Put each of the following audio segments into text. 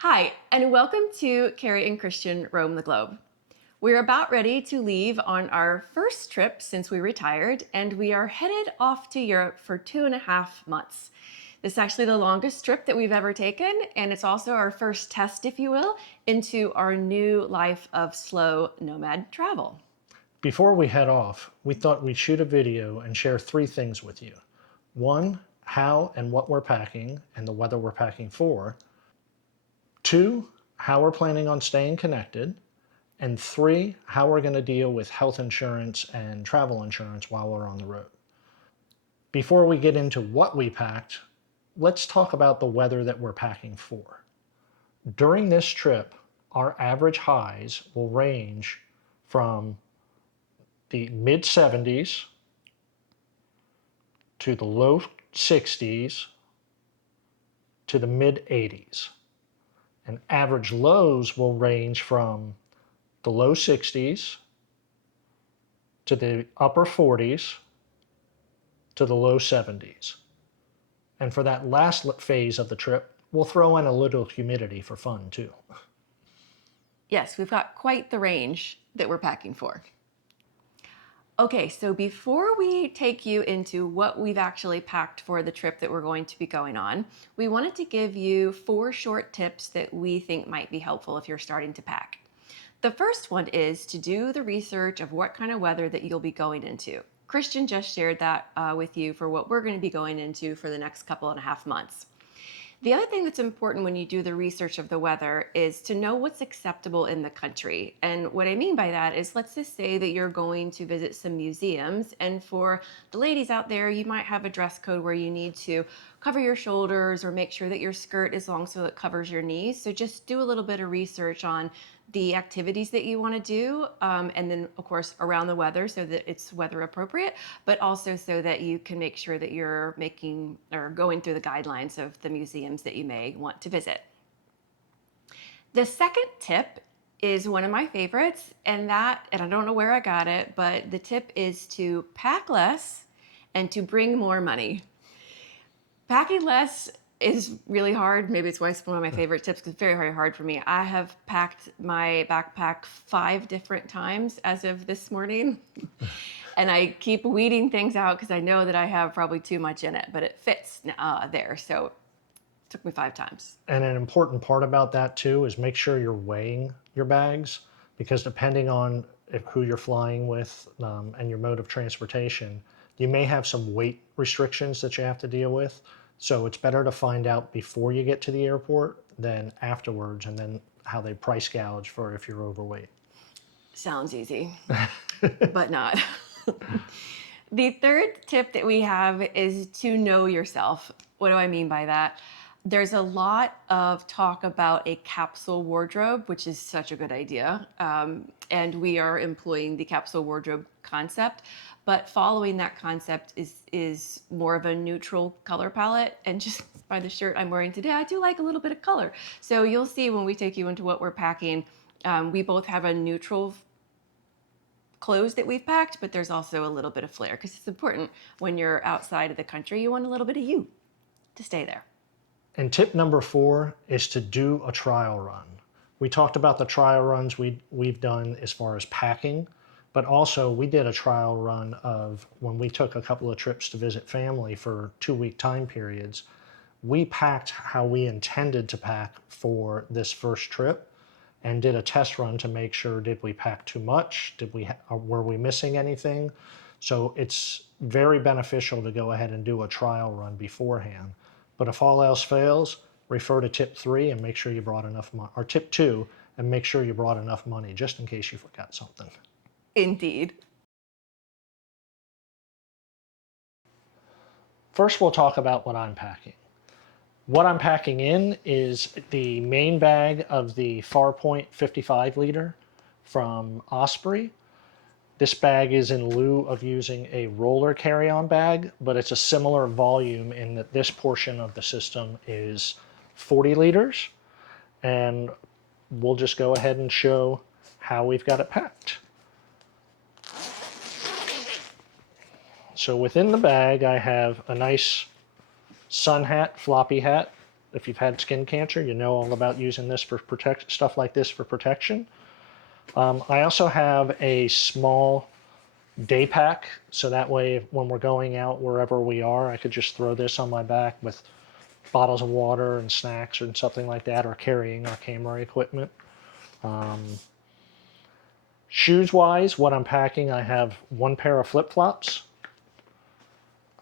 Hi, and welcome to Kari and Christian Roam the Globe. We're about ready to leave on our first trip since we retired, and we are headed off to Europe for 2.5 months. This is actually the longest trip that we've ever taken, and it's also our first test, if you will, into our new life of slow nomad travel. Before we head off, we thought we'd shoot a video and share three things with you. One, how and what we're packing and the weather we're packing for. Two, how we're planning on staying connected. And three, how we're going to deal with health insurance and travel insurance while we're on the road. Before we get into what we packed, let's talk about the weather that we're packing for. During this trip, our average highs will range from the mid 70s to the low 60s to the mid 80s. And average lows will range from the low 60s to the upper 40s to the low 70s. And for that last phase of the trip, we'll throw in a little humidity for fun too. Yes, we've got quite the range that we're packing for. Okay, so before we take you into what we've actually packed for the trip that we're going to be going on, we wanted to give you 4 short tips that we think might be helpful if you're starting to pack. The first one is to do the research of what kind of weather that you'll be going into. Christian just shared that with you for what we're going to be going into for the next couple and a half months. The other thing that's important when you do the research of the weather is to know what's acceptable in the country. And what I mean by that is, let's just say that you're going to visit some museums, and for the ladies out there, you might have a dress code where you need to cover your shoulders or make sure that your skirt is long so it covers your knees. So just do a little bit of research on the activities that you want to do, and then of course around the weather so that it's weather appropriate, but also so that you can make sure that you're making or going through the guidelines of the museums that you may want to visit. The second tip is one of my favorites, and I don't know where I got it, but the tip is to pack less and to bring more money. Packing less is really hard. Maybe it's why it's one of my favorite tips, because it's very, very hard for me. I have packed my backpack 5 different times as of this morning. And I keep weeding things out because I know that I have probably too much in it, but it fits there. So it took me 5 times. And an important part about that too is make sure you're weighing your bags, because depending on who you're flying with and your mode of transportation, you may have some weight restrictions that you have to deal with. So it's better to find out before you get to the airport than afterwards, and then how they price gouge for if you're overweight. Sounds easy, but not. The third tip that we have is to know yourself. What do I mean by that? There's a lot of talk about a capsule wardrobe, which is such a good idea. And we are employing the capsule wardrobe concept. But following that concept is more of a neutral color palette. And just by the shirt I'm wearing today, I do like a little bit of color. So you'll see when we take you into what we're packing, we both have a neutral clothes that we've packed, but there's also a little bit of flair, because it's important when you're outside of the country, you want a little bit of you to stay there. And tip number 4 is to do a trial run. We talked about the trial runs we've done as far as packing, but also we did a trial run of when we took a couple of trips to visit family for 2-week time periods. We packed how we intended to pack for this first trip and did a test run to make sure, did we pack too much? Were we missing anything? So it's very beneficial to go ahead and do a trial run beforehand. But if all else fails, refer to tip 3 and make sure you brought enough money, or tip 2 and make sure you brought enough money just in case you forgot something. Indeed. First, we'll talk about what I'm packing. What I'm packing in is the main bag of the Farpoint 55 liter from Osprey. This bag is in lieu of using a roller carry-on bag, but it's a similar volume in that this portion of the system is 40 liters. And we'll just go ahead and show how we've got it packed. So within the bag, I have a nice sun hat, floppy hat. if you've had skin cancer, you know all about using this for stuff like this for protection. I also have a small day pack, so that way when we're going out wherever we are, I could just throw this on my back with bottles of water and snacks or something like that, or carrying our camera equipment. Shoes wise, what I'm packing, I have one pair of flip-flops.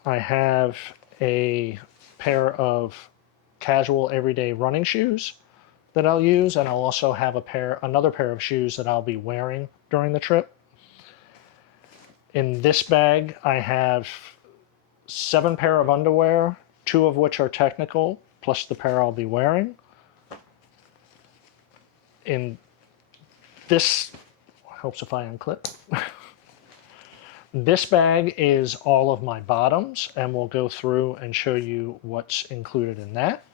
I have a pair of casual everyday running shoes that I'll use, and I'll also have another pair of shoes that I'll be wearing during the trip. In this bag, I have 7 pair of underwear, 2 of which are technical, plus the pair I'll be wearing. In this, helps if I unclip. This bag is all of my bottoms, and we'll go through and show you what's included in that.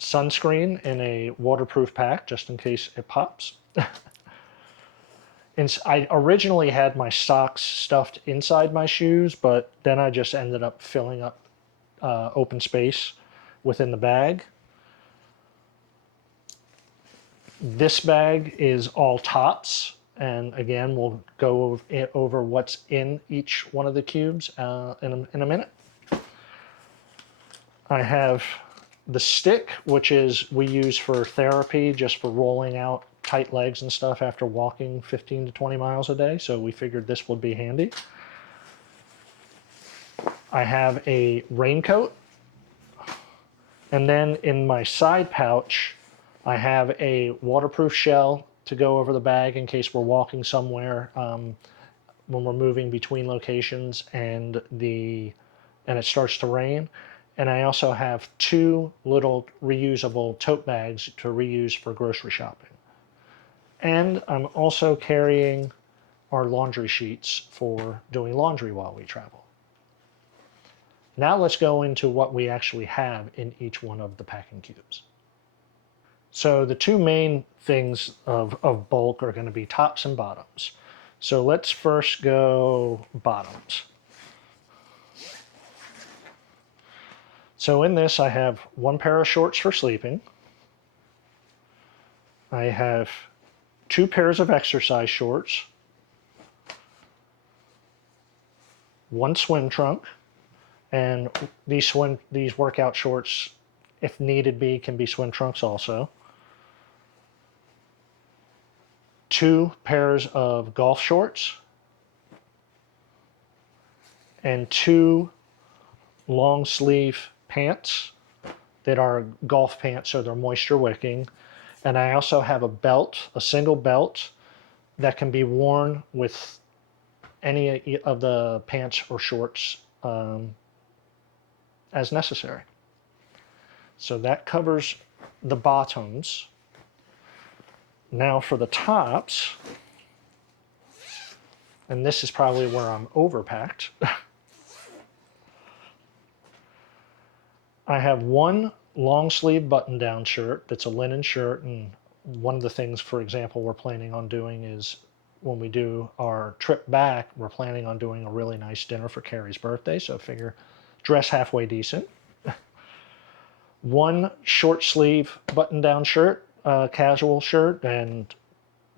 Sunscreen in a waterproof pack, just in case it pops. And I originally had my socks stuffed inside my shoes, but then I just ended up filling up open space within the bag. This bag is all tops. And again, we'll go over what's in each one of the cubes in a minute. I have the stick, which is we use for therapy, just for rolling out tight legs and stuff after walking 15 to 20 miles a day. So we figured this would be handy. I have a raincoat. And then in my side pouch, I have a waterproof shell to go over the bag in case we're walking somewhere when we're moving between locations and it starts to rain. And I also have 2 little reusable tote bags to reuse for grocery shopping. And I'm also carrying our laundry sheets for doing laundry while we travel. Now let's go into what we actually have in each one of the packing cubes. So the 2 main things of bulk are going to be tops and bottoms. So let's first go bottoms. So in this I have 1 pair of shorts for sleeping. I have 2 pairs of exercise shorts, 1 swim trunk, and these workout shorts, if needed be, can be swim trunks also. 2 pairs of golf shorts and 2 long sleeve pants that are golf pants, so they're moisture wicking. And I also have a belt, a single belt that can be worn with any of the pants or shorts as necessary. So that covers the bottoms. Now for the tops, and this is probably where I'm overpacked. I have 1 long sleeve button down shirt that's a linen shirt, and one of the things, for example, we're planning on doing is when we do our trip back, we're planning on doing a really nice dinner for Kari's birthday, so I figure dress halfway decent. 1 short sleeve button down shirt, casual shirt, and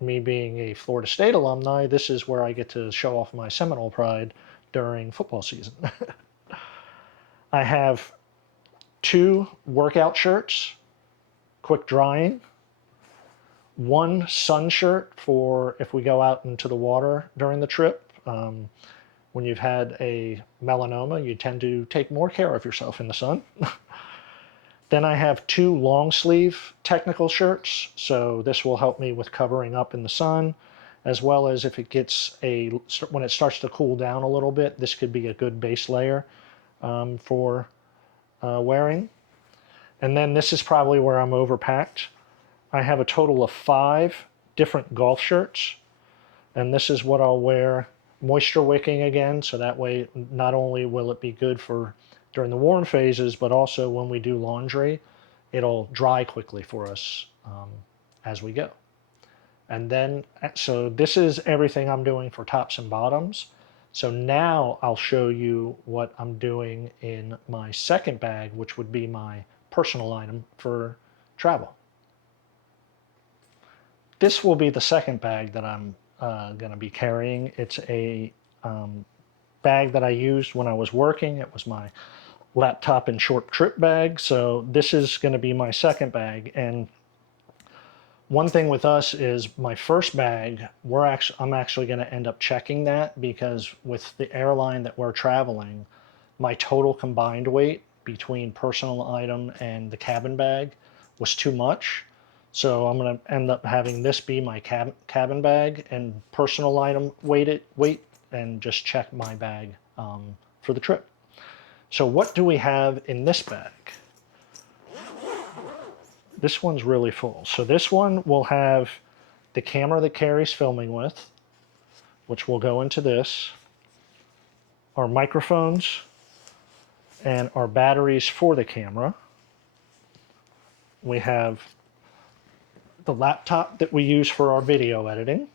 me being a Florida State alumni, this is where I get to show off my Seminole pride during football season. I have 2 workout shirts, quick drying, 1 sun shirt for if we go out into the water during the trip. When you've had a melanoma, you tend to take more care of yourself in the sun. Then I have 2 long sleeve technical shirts, so this will help me with covering up in the sun, as well as if it gets when it starts to cool down a little bit, this could be a good base layer for wearing. And then this is probably where I'm overpacked. I have a total of 5 different golf shirts, and this is what I'll wear. Moisture wicking again, so that way not only will it be good for during the warm phases, but also when we do laundry, it'll dry quickly for us as we go. And then, so this is everything I'm doing for tops and bottoms. So now I'll show you what I'm doing in my second bag, which would be my personal item for travel. This will be the second bag that I'm going to be carrying. It's a bag that I used when I was working. It was my laptop and short trip bag. So this is going to be my second bag. And one thing with us is my first bag, I'm actually going to end up checking that, because with the airline that we're traveling, my total combined weight between personal item and the cabin bag was too much. So I'm going to end up having this be my cabin bag and personal item weight, and just check my bag for the trip. So what do we have in this bag? This one's really full. So this one will have the camera that Kari's filming with, which will go into this, our microphones, and our batteries for the camera. We have the laptop that we use for our video editing.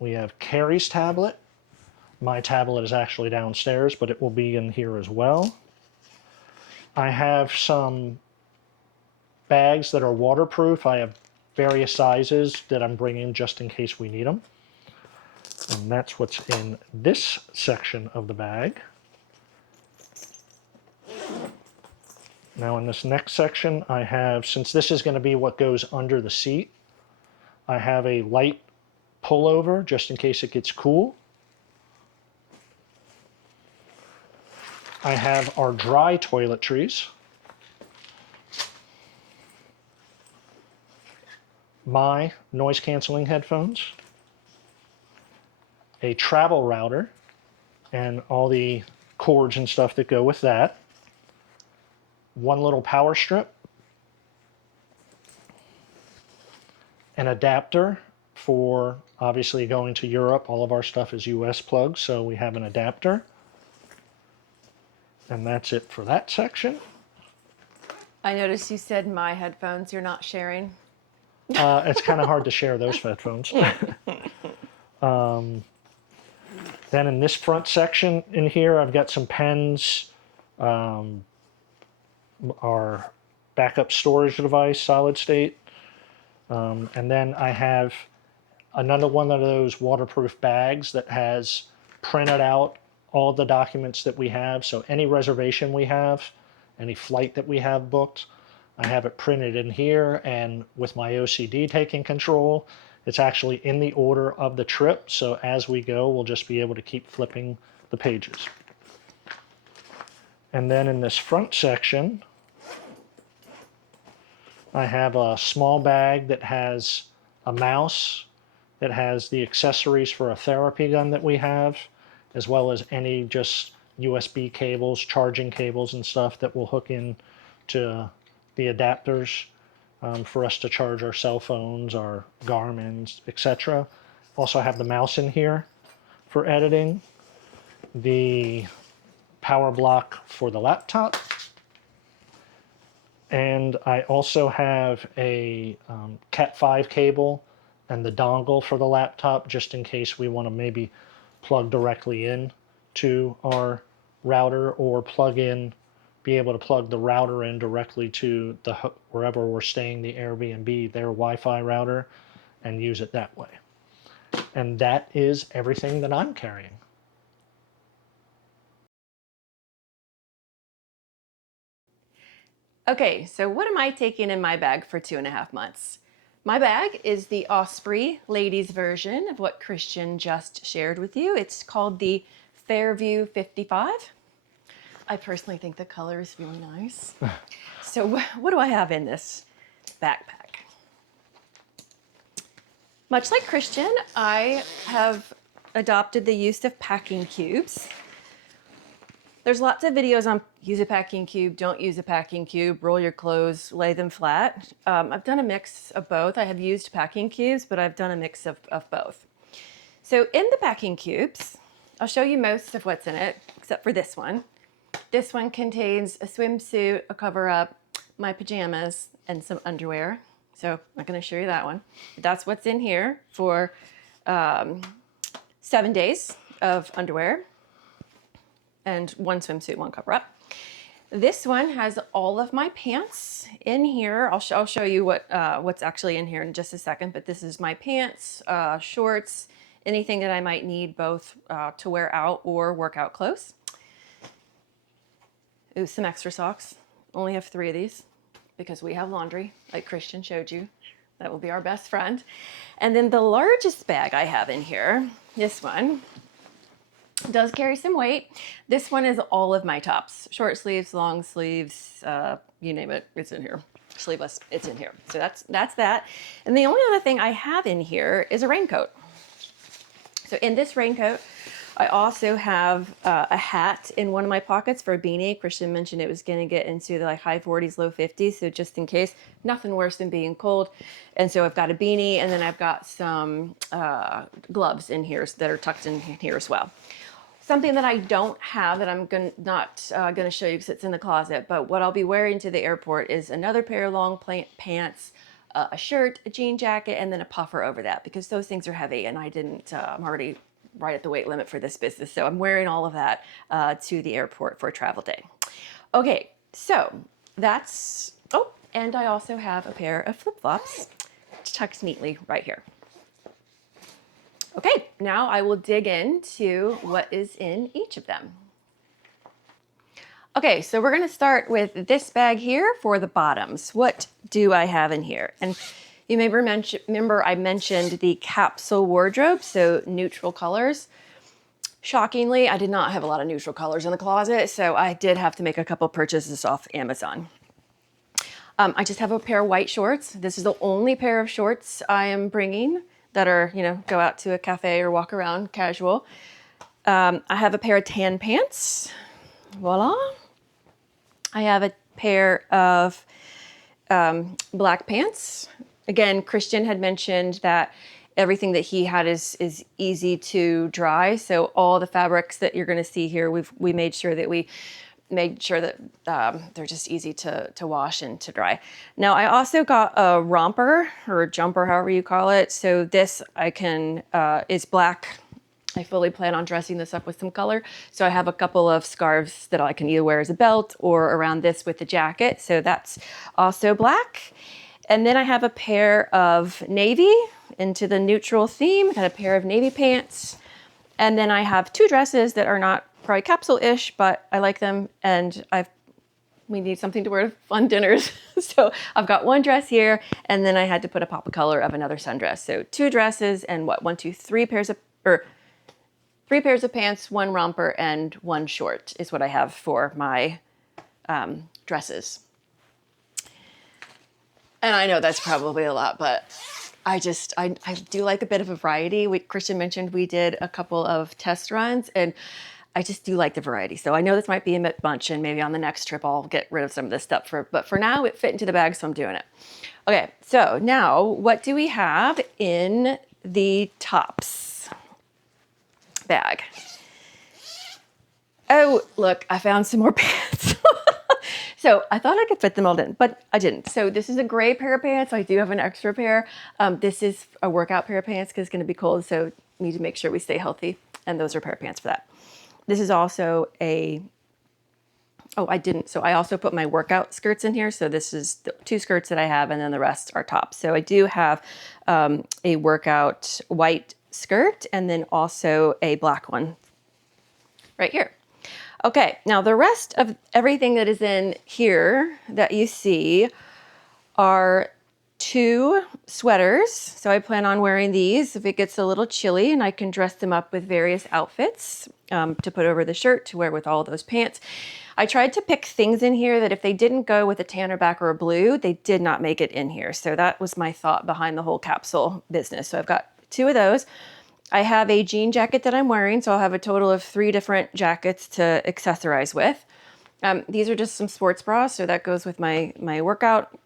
We have Kari's tablet. My tablet is actually downstairs, but it will be in here as well. I have some bags that are waterproof. I have various sizes that I'm bringing just in case we need them. And that's what's in this section of the bag. Now in this next section, I have, since this is going to be what goes under the seat, I have a light pullover just in case it gets cool. I have our dry toiletries, my noise canceling headphones, a travel router, and all the cords and stuff that go with that, one little power strip, an adapter for obviously going to Europe. All of our stuff is US plugs, so we have an adapter. And that's it for that section. I noticed you said my headphones you're not sharing. It's kind of hard to share those headphones. Then in this front section in here, I've got some pens, our backup storage device, solid state. And then I have another one of those waterproof bags that has printed out all the documents that we have. So any reservation we have, any flight that we have booked, I have it printed in here, and with my OCD taking control, it's actually in the order of the trip. So as we go, we'll just be able to keep flipping the pages. And then in this front section, I have a small bag that has a mouse, that has the accessories for a therapy gun that we have, as well as any just USB cables, charging cables and stuff that will hook in to the adapters for us to charge our cell phones, our Garmins, etc. Also have the mouse in here for editing, the power block for the laptop, and I also have a Cat 5 cable and the dongle for the laptop, just in case we want to maybe plug directly in to our router, or be able to plug the router in directly to wherever we're staying, the Airbnb, their Wi-Fi router, and use it that way. And that is everything that I'm carrying. Okay, so what am I taking in my bag for 2.5 months? My bag is the Osprey ladies version of what Christian just shared with you. It's called the Fairview 55. I personally think the color is really nice. So what do I have in this backpack? Much like Christian, I have adopted the use of packing cubes. There's lots of videos on use a packing cube, don't use a packing cube, roll your clothes, lay them flat. I've done a mix of both. I have used packing cubes, but I've done a mix of both. So in the packing cubes, I'll show you most of what's in it, except for this one. This one contains a swimsuit, a cover-up, my pajamas, and some underwear. So I'm not going to show you that one. But that's what's in here for 7 days of underwear and 1 swimsuit, 1 cover up. This one has all of my pants in here. I'll show you what's actually in here in just a second, but this is my pants, shorts, anything that I might need both to wear out or workout clothes. Ooh, some extra socks. Only have 3 of these because we have laundry, like Christian showed you. That will be our best friend. And then the largest bag I have in here, this one, does carry some weight. This one is all of my tops. Short sleeves, long sleeves, you name it, it's in here. Sleeveless, it's in here. So that's that. And the only other thing I have in here is a raincoat. So in this raincoat, I also have a hat in one of my pockets for a beanie. Christian mentioned it was going to get into the high 40s, low 50s. So just in case, nothing worse than being cold. And so I've got a beanie, and then I've got some gloves in here that are tucked in here as well. Something that I don't have that I'm not going to show you because it's in the closet, but what I'll be wearing to the airport is another pair of long pants, a shirt, a jean jacket, and then a puffer over that because those things are heavy and I'm already right at the weight limit for this business. So I'm wearing all of that to the airport for a travel day. Okay, so that's, oh, and I also have a pair of flip-flops tucked neatly right here. Okay, now I will dig into what is in each of them. Okay, so we're gonna start with this bag here for the bottoms. What do I have in here? And you may remember I mentioned the capsule wardrobe, so neutral colors. Shockingly, I did not have a lot of neutral colors in the closet, so I did have to make a couple purchases off Amazon. I just have a pair of white shorts. This is the only pair of shorts I am bringing that are, go out to a cafe or walk around casual. I have a pair of tan pants. Voila. I have a pair of black pants. Again, Christian had mentioned that everything that he had is easy to dry. So all the fabrics that you're going to see here, we made sure that they're just easy to wash and to dry. Now I also got a romper or a jumper, however you call it. So this is black. I fully plan on dressing this up with some color. So I have a couple of scarves that I can either wear as a belt or around this with the jacket. So that's also black. And then I have a pair of navy into the neutral theme, got a pair of navy pants. And then I have 2 dresses that are not probably capsule-ish, but I like them, and we need something to wear to fun dinners. So I've got 1 dress here, and then I had to put a pop of color of another sundress. So 2 dresses and 3 pairs of pants, 1 romper, and 1 short is what I have for my dresses. And I know that's probably a lot, but I do like a bit of a variety. Christian mentioned we did a couple of test runs, and I just do like the variety. So I know this might be a bit much, and maybe on the next trip I'll get rid of some of this stuff. But for now, it fit into the bag, so I'm doing it. Okay, so now what do we have in the tops bag? Oh, look, I found some more pants. So I thought I could fit them all in, but I didn't. So this is a gray pair of pants. I do have an extra pair. This is a workout pair of pants because it's going to be cold, so we need to make sure we stay healthy. And those are a pair of pants for that. This is also I also put my workout skirts in here. So this is the 2 skirts that I have, and then the rest are tops. So I do have a workout white skirt and then also a black one right here. Okay, now the rest of everything that is in here that you see are 2 sweaters. So I plan on wearing these if it gets a little chilly, and I can dress them up with various outfits to put over the shirt, to wear with all those pants. I tried to pick things in here that if they didn't go with a tan or black or a blue, they did not make it in here. So that was my thought behind the whole capsule business. So I've got 2 of those. I have a jean jacket that I'm wearing, so I'll have a total of 3 different jackets to accessorize with. These are just some sports bras, so that goes with my workout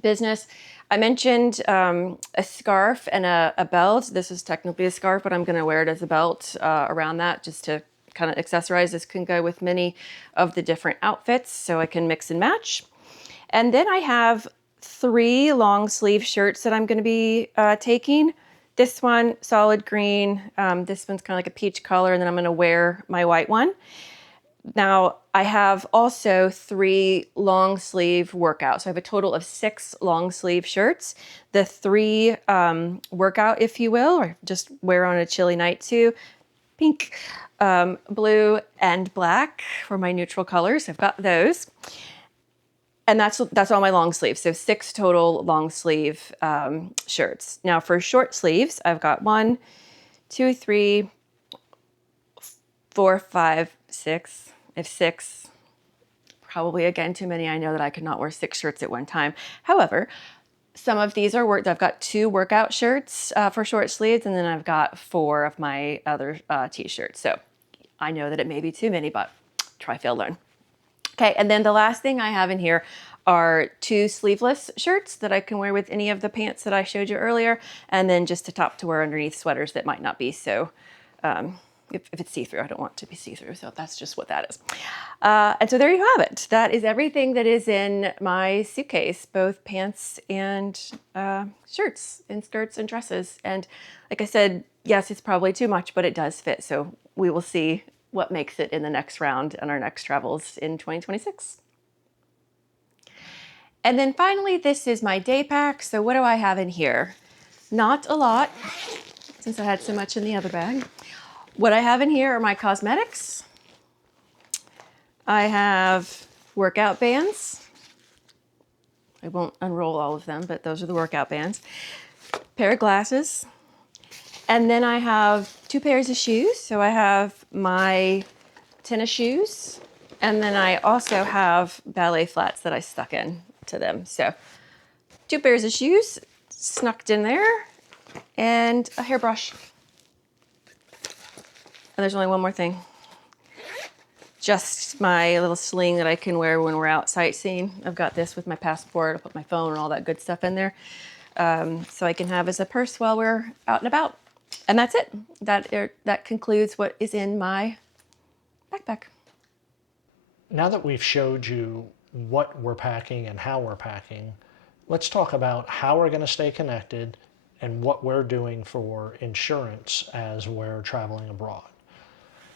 business. I mentioned a scarf and a belt. This is technically a scarf, but I'm going to wear it as a belt around that just to kind of accessorize. This can go with many of the different outfits, so I can mix and match. And then I have 3 long sleeve shirts that I'm going to be taking. This one, solid green. This one's kind of like a peach color, and then I'm going to wear my white one. Now, I have also 3 long sleeve workouts. So I have a total of 6 long sleeve shirts. The 3 workout, if you will, or just wear on a chilly night too. Pink, blue, and black for my neutral colors. I've got those. And that's all my long sleeves. So 6 total long sleeve shirts. Now for short sleeves, I've got 1, 2, 3, 4, 5, 6. I have 6. Probably again too many. I know that I could not wear 6 shirts at one time. However, some of these are I've got 2 workout shirts for short sleeves, and then I've got 4 of my other t-shirts. So I know that it may be too many, but try, fail, learn. Okay, and then the last thing I have in here are 2 sleeveless shirts that I can wear with any of the pants that I showed you earlier, and then just a top to wear underneath sweaters that might not be so, if it's see-through, I don't want it to be see-through, so that's just what that is. And so there you have it. That is everything that is in my suitcase, both pants and shirts and skirts and dresses. And like I said, yes, it's probably too much, but it does fit, so we will see what makes it in the next round on our next travels in 2026. And then finally, this is my day pack. So what do I have in here? Not a lot, since I had so much in the other bag. What I have in here are my cosmetics. I have workout bands. I won't unroll all of them, but those are the workout bands. Pair of glasses. And then I have 2 pairs of shoes. So I have my tennis shoes, and then I also have ballet flats that I stuck in to them. So 2 pairs of shoes snuck in there, and a hairbrush. And there's only one more thing. Just my little sling that I can wear when we're out sightseeing. I've got this with my passport. I'll put my phone and all that good stuff in there. So I can have as a purse while we're out and about. And that's it. That concludes what is in my backpack. Now that we've showed you what we're packing and how we're packing, let's talk about how we're going to stay connected and what we're doing for insurance as we're traveling abroad.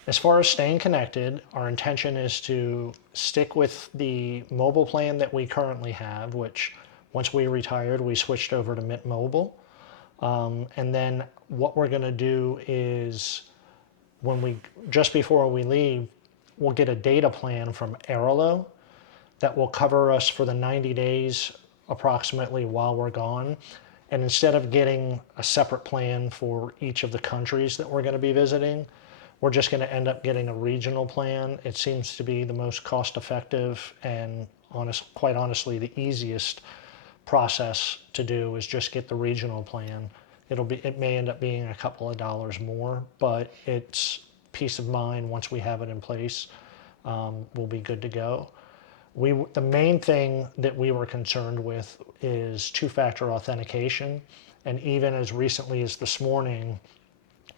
As far as staying connected, our intention is to stick with the mobile plan that we currently have, which once we retired, we switched over to Mint Mobile. And then what we're going to do is just before we leave, we'll get a data plan from Airalo that will cover us for the 90 days approximately while we're gone. And instead of getting a separate plan for each of the countries that we're going to be visiting, we're just going to end up getting a regional plan. It seems to be the most cost effective and quite honestly, the easiest process to do is just get the regional plan. It may end up being a couple of dollars more, but it's peace of mind once we have it in place. We'll be good to go. The main thing that we were concerned with is 2-factor authentication. And even as recently as this morning,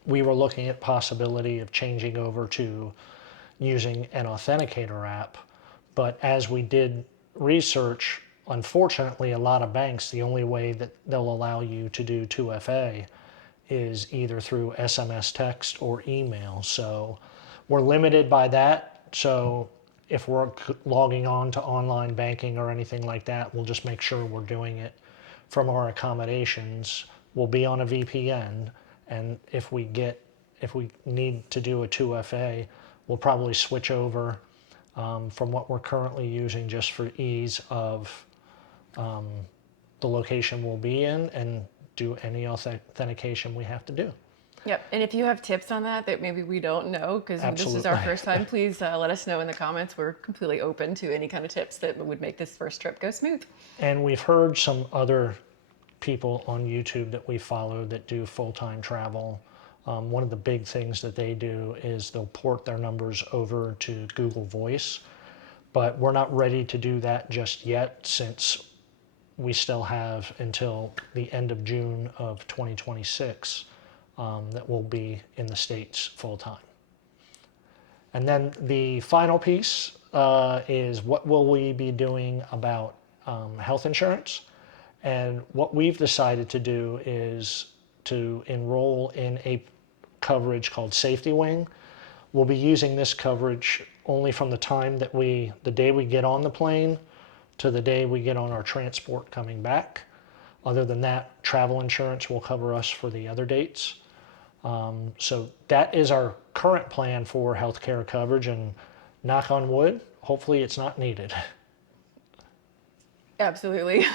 we were looking at possibility of changing over to using an authenticator app. But as we did research, unfortunately, a lot of banks, the only way that they'll allow you to do 2FA is either through SMS text or email. So we're limited by that. So if we're logging on to online banking or anything like that, we'll just make sure we're doing it from our accommodations. We'll be on a VPN. And if we need to do a 2FA, we'll probably switch over from what we're currently using just for ease of the location we'll be in and do any authentication we have to do. Yep. And if you have tips on that maybe we don't know, because this is our first time, please let us know in the comments. We're completely open to any kind of tips that would make this first trip go smooth. And we've heard some other people on YouTube that we follow that do full-time travel. One of the big things that they do is they'll port their numbers over to Google Voice, but we're not ready to do that just yet since we still have until the end of June of 2026 that we'll be in the States full-time. And then the final piece is what will we be doing about health insurance? And what we've decided to do is to enroll in a coverage called Safety Wing. We'll be using this coverage only from the time that the day we get on the plane to the day we get on our transport coming back. Other than that, travel insurance will cover us for the other dates. So that is our current plan for healthcare coverage, and knock on wood, hopefully it's not needed. Absolutely.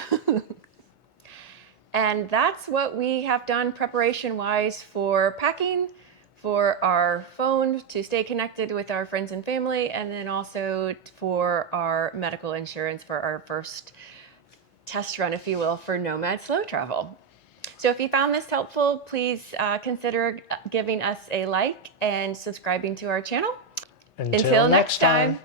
And that's what we have done preparation-wise for packing, for our phone to stay connected with our friends and family, and then also for our medical insurance for our first test run, if you will, for Nomad Slow Travel. So if you found this helpful, please consider giving us a like and subscribing to our channel. Until next time.